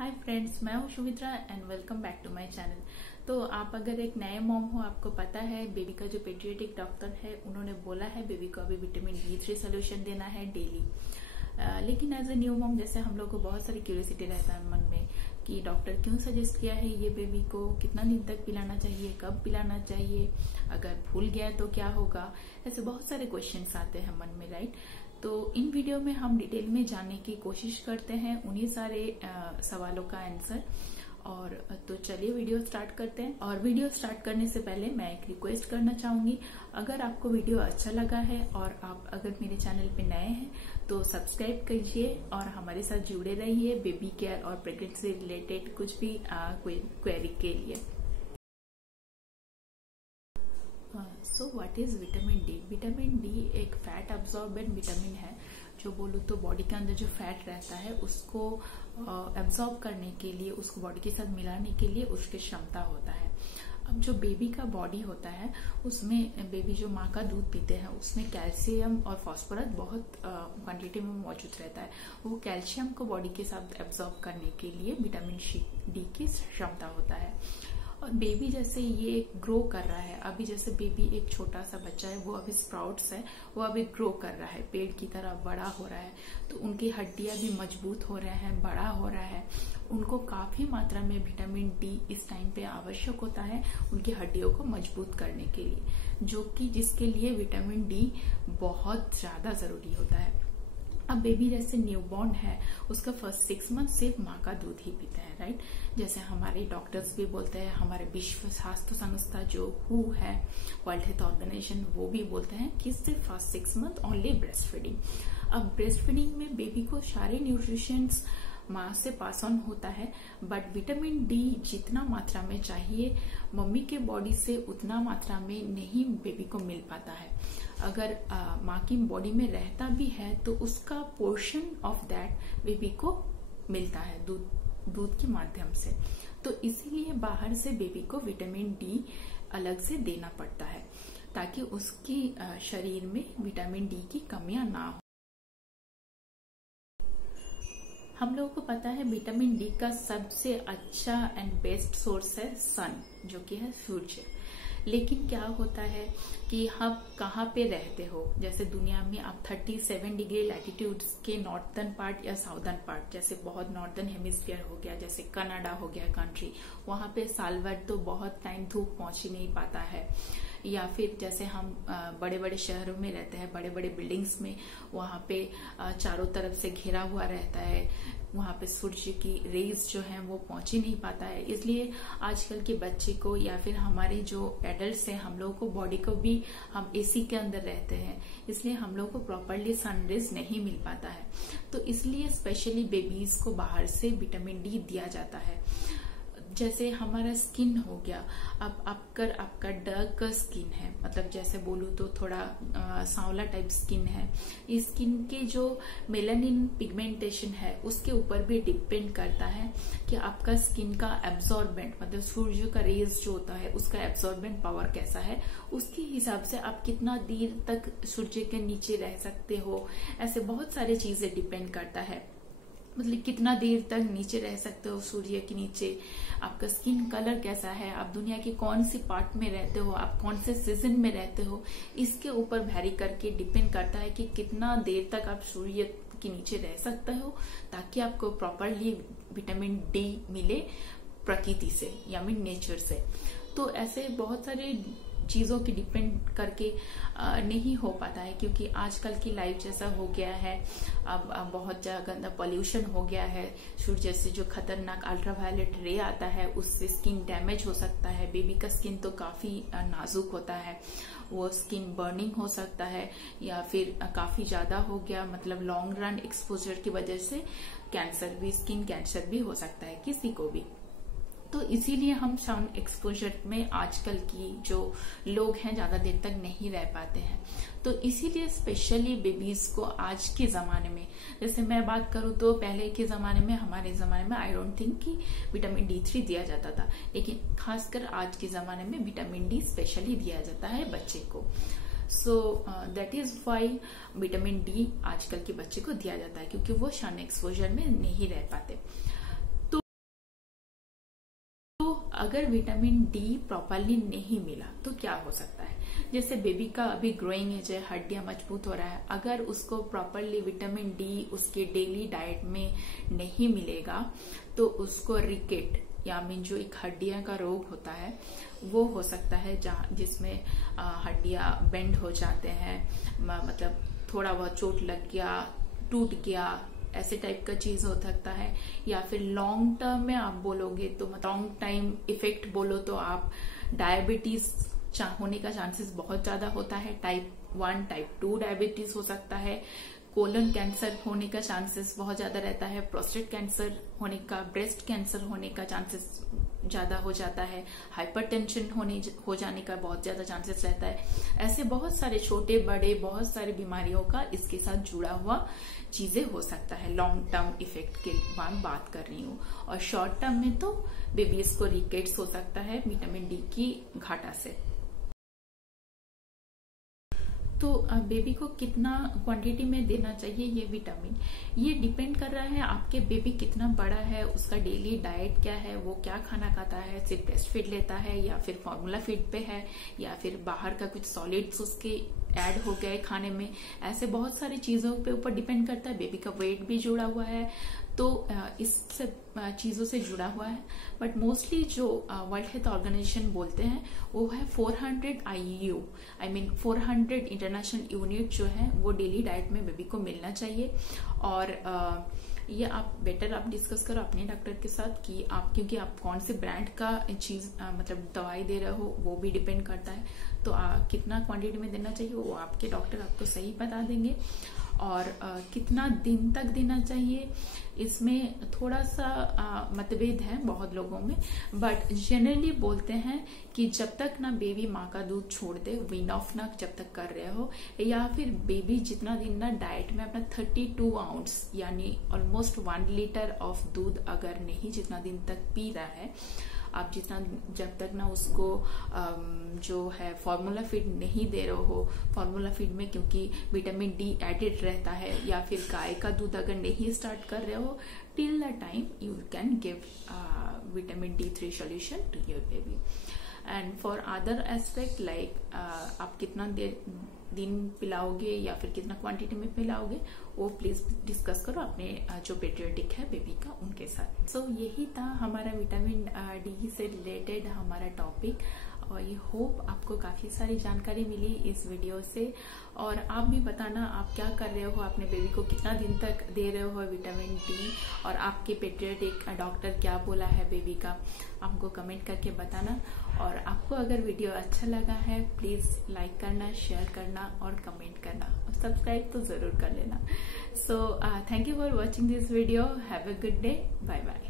हाय friends, मैं हूँ Sumitra and welcome back to my channel. तो आप अगर एक नए मॉम हो, आपको पता है बेबी का जो पेडियाट्रिक डॉक्टर है उन्होंने बोला है बेबी को अभी विटामिन D3 सोल्यूशन देना है डेली। लेकिन एज ए न्यू मॉम जैसे हम लोग को बहुत सारी क्यूरियोसिटी रहता है मन में कि डॉक्टर क्यों सजेस्ट किया है ये बेबी को, कितना दिन तक पिलाना चाहिए, कब पिलाना चाहिए, अगर भूल गया तो क्या होगा, ऐसे बहुत सारे क्वेश्चंस आते हैं मन में, राइट। तो इन वीडियो में हम डिटेल में जानने की कोशिश करते हैं उन्हीं सारे सवालों का आंसर। और तो चलिए वीडियो स्टार्ट करते हैं। और वीडियो स्टार्ट करने से पहले मैं एक रिक्वेस्ट करना चाहूंगी, अगर आपको वीडियो अच्छा लगा है और आप अगर मेरे चैनल पे नए हैं तो सब्सक्राइब कीजिए और हमारे साथ जुड़े रहिए बेबी केयर और प्रेगनेंसी रिलेटेड कुछ भी क्वेरी के लिए। So what is vitamin D? Vitamin D एक फैट अब्सॉर्बेंट विटामिन है, जो बोलूँ तो बॉडी के अंदर जो फैट रहता है उसको एब्सॉर्ब करने के लिए, उसको बॉडी के साथ मिलाने के लिए उसकी क्षमता होता है। अब जो बेबी का बॉडी होता है उसमें बेबी जो माँ का दूध पीते हैं उसमें कैल्शियम और फास्फोरस बहुत क्वांटिटी में मौजूद रहता है। वो कैल्शियम को बॉडी के साथ एब्सॉर्ब करने के लिए विटामिन डी की क्षमता होता है। और बेबी जैसे ये ग्रो कर रहा है, अभी जैसे बेबी एक छोटा सा बच्चा है, वो अभी स्प्राउट्स है, वो अभी ग्रो कर रहा है, पेड़ की तरह बड़ा हो रहा है, तो उनकी हड्डियां भी मजबूत हो रहे हैं, बड़ा हो रहा है। उनको काफी मात्रा में विटामिन डी इस टाइम पे आवश्यक होता है उनकी हड्डियों को मजबूत करने के लिए, जो कि जिसके लिए विटामिन डी बहुत ज्यादा जरूरी होता है। अब बेबी जैसे न्यूबॉर्न है, उसका फर्स्ट 6 मंथ सिर्फ माँ का दूध ही पीता है, राइट। जैसे हमारे डॉक्टर्स भी बोलते हैं, हमारे विश्व स्वास्थ्य संस्था जो WHO है, वर्ल्ड हेल्थ ऑर्गेनाइजेशन, वो भी बोलते हैं कि सिर्फ first 6 month only breast feeding. अब ब्रेस्ट फीडिंग में बेबी को सारे न्यूट्रिशंस माँ से पास ऑन होता है, बट विटामिन डी जितना मात्रा में चाहिए मम्मी के बॉडी से उतना मात्रा में नहीं बेबी को मिल पाता है। अगर माँ की बॉडी में रहता भी है तो उसका पोर्शन ऑफ दैट बेबी को मिलता है दूध के माध्यम से। तो इसीलिए बाहर से बेबी को विटामिन डी अलग से देना पड़ता है ताकि उसकी शरीर में विटामिन डी की कमियां ना हो। हम लोगों को पता है विटामिन डी का सबसे अच्छा एंड बेस्ट सोर्स है सन, जो कि है सूर्य। लेकिन क्या होता है कि आप कहाँ पे रहते हो, जैसे दुनिया में आप 37 डिग्री लैटिट्यूड के नॉर्थर्न पार्ट या साउदर्न पार्ट, जैसे बहुत नॉर्थर्न हेमिस्फीयर हो गया, जैसे कनाडा हो गया कंट्री, वहां पे साल भर तो बहुत टाइम धूप पहुंच ही नहीं पाता है। या फिर जैसे हम बड़े बड़े शहरों में रहते हैं, बड़े बड़े बिल्डिंग्स में, वहां पे चारों तरफ से घिरा हुआ रहता है, वहां पे सूर्य की रेज जो है वो पहुंच ही नहीं पाता है। इसलिए आजकल के बच्चे को या फिर हमारे जो एडल्ट्स हैं, हम लोगों को बॉडी को भी, हम एसी के अंदर रहते हैं, इसलिए हम लोग को प्रॉपरली सनरेज नहीं मिल पाता है। तो इसलिए स्पेशली बेबीज को बाहर से विटामिन डी दिया जाता है। जैसे हमारा स्किन हो गया, अब आपका डार्क स्किन है, मतलब जैसे बोलूँ तो थोड़ा सांवला टाइप स्किन है, इस स्किन के जो मेलानिन पिगमेंटेशन है उसके ऊपर भी डिपेंड करता है कि आपका स्किन का एब्सॉर्बेंट, मतलब सूर्य का रेज जो होता है उसका एब्सॉर्बेंट पावर कैसा है, उसके हिसाब से आप कितना देर तक सूर्य के नीचे रह सकते हो। ऐसे बहुत सारी चीजें डिपेंड करता है, मतलब कितना देर तक नीचे रह सकते हो सूर्य के नीचे, आपका स्किन कलर कैसा है, आप दुनिया के कौन सी पार्ट में रहते हो, आप कौन से सीजन में रहते हो, इसके ऊपर वैरी करके डिपेंड करता है कि कितना देर तक आप सूर्य के नीचे रह सकते हो ताकि आपको प्रॉपरली विटामिन डी मिले प्रकृति से या मीन नेचर से। तो ऐसे बहुत सारे चीजों की डिपेंड करके नहीं हो पाता है, क्योंकि आजकल की लाइफ जैसा हो गया है, अब बहुत ज्यादा पॉल्यूशन हो गया है, सूर्य से जो खतरनाक अल्ट्रावायलेट रे आता है उससे स्किन डैमेज हो सकता है। बेबी का स्किन तो काफी नाजुक होता है, वो स्किन बर्निंग हो सकता है, या फिर काफी ज्यादा हो गया, मतलब लॉन्ग रन एक्सपोजर की वजह से कैंसर भी, स्किन कैंसर भी हो सकता है किसी को भी। तो इसीलिए हम सन एक्सपोजर में आजकल की जो लोग हैं ज्यादा देर तक नहीं रह पाते हैं। तो इसीलिए स्पेशली बेबीज को आज के जमाने में, जैसे मैं बात करूं तो पहले के जमाने में, हमारे जमाने में आई डोंट थिंक कि विटामिन D3 दिया जाता था, लेकिन खासकर आज के जमाने में विटामिन डी स्पेशली दिया जाता है बच्चे को। So that is why vitamin D आजकल के बच्चे को दिया जाता है, क्योंकि वो सन एक्सपोजर में नहीं रह पाते। अगर विटामिन डी प्रॉपरली नहीं मिला तो क्या हो सकता है, जैसे बेबी का अभी ग्रोइंग एज है, हड्डियां मजबूत हो रहा है, अगर उसको प्रॉपरली विटामिन डी उसके डेली डाइट में नहीं मिलेगा तो उसको रिकेट या मीन जो एक हड्डियां का रोग होता है वो हो सकता है, जिसमें हड्डियां बेंड हो जाते हैं, मतलब थोड़ा बहुत चोट लग गया, टूट गया, ऐसे टाइप का चीज हो सकता है। या फिर लॉन्ग टर्म में आप बोलोगे तो लॉन्ग टाइम इफेक्ट बोलो तो आप डायबिटीज होने का चांसेस बहुत ज्यादा होता है, टाइप 1 टाइप 2 डायबिटीज हो सकता है, कोलन कैंसर होने का चांसेस बहुत ज्यादा रहता है, प्रोस्टेट कैंसर होने का, ब्रेस्ट कैंसर होने का चांसेस ज्यादा हो जाता है, हाइपरटेंशन हो जाने का बहुत ज्यादा चांसेस रहता है। ऐसे बहुत सारे छोटे बड़े बहुत सारी बीमारियों का इसके साथ जुड़ा हुआ चीजें हो सकता है। लॉन्ग टर्म इफेक्ट के बात कर रही हूँ, और शॉर्ट टर्म में तो बेबीज को रिकेट्स हो सकता है विटामिन डी की घाटा से। तो बेबी को कितना क्वांटिटी में देना चाहिए ये विटामिन, ये डिपेंड कर रहा है आपके बेबी कितना बड़ा है, उसका डेली डाइट क्या है, वो क्या खाना खाता है, सिर्फ ब्रेस्ट फीड लेता है या फिर फॉर्मूला फीड पे है, या फिर बाहर का कुछ सॉलिड्स उसके ऐड हो गए खाने में। ऐसे बहुत सारी चीजों पे ऊपर डिपेंड करता है। बेबी का वेट भी जुड़ा हुआ है, तो इस चीजों से जुड़ा हुआ है। बट मोस्टली जो वर्ल्ड हेल्थ ऑर्गेनाइजेशन बोलते हैं वो है 400 IU, I mean 400 international unit जो है वो डेली डाइट में बेबी को मिलना चाहिए। और ये आप बेटर आप डिस्कस करो अपने डॉक्टर के साथ कि आप, क्योंकि आप कौन से ब्रांड का चीज मतलब दवाई दे रहे हो वो भी डिपेंड करता है। तो कितना क्वांटिटी में देना चाहिए वो आपके डॉक्टर आपको सही बता देंगे। और कितना दिन तक देना चाहिए इसमें थोड़ा सा मतभेद है बहुत लोगों में, बट जनरली बोलते हैं कि जब तक ना बेबी माँ का दूध छोड़ दे, वीन ऑफ ना जब तक कर रहे हो, या फिर बेबी जितना दिन ना डाइट में अपना 32 आउंस यानी ऑलमोस्ट 1 लीटर ऑफ दूध अगर नहीं जितना दिन तक पी रहा है, आप जितना जब तक ना उसको जो है फॉर्मूला फीड नहीं दे रहे हो, फॉर्मूला फीड में क्योंकि विटामिन डी एडेड रहता है, या फिर गाय का दूध अगर नहीं स्टार्ट कर रहे हो, till the time you can give vitamin D3 solution to your baby. And for other aspect like आप कितना दिन पिलाओगे या फिर कितना क्वांटिटी में पिलाओगे वो प्लीज डिस्कस करो अपने जो पेडियाट्रिक है बेबी का उनके साथ। सो यही था हमारा विटामिन डी से रिलेटेड हमारा टॉपिक, और आई होप आपको काफी सारी जानकारी मिली इस वीडियो से। और आप भी बताना आप क्या कर रहे हो, अपने बेबी को कितना दिन तक दे रहे हो विटामिन डी, और आपके पेडियाट्रिक डॉक्टर क्या बोला है बेबी का, हमको कमेंट करके बताना। और आपको अगर वीडियो अच्छा लगा है प्लीज लाइक करना, शेयर करना और कमेंट करना, और सब्सक्राइब तो जरूर कर लेना। So thank you for watching this video, have a good day, bye bye.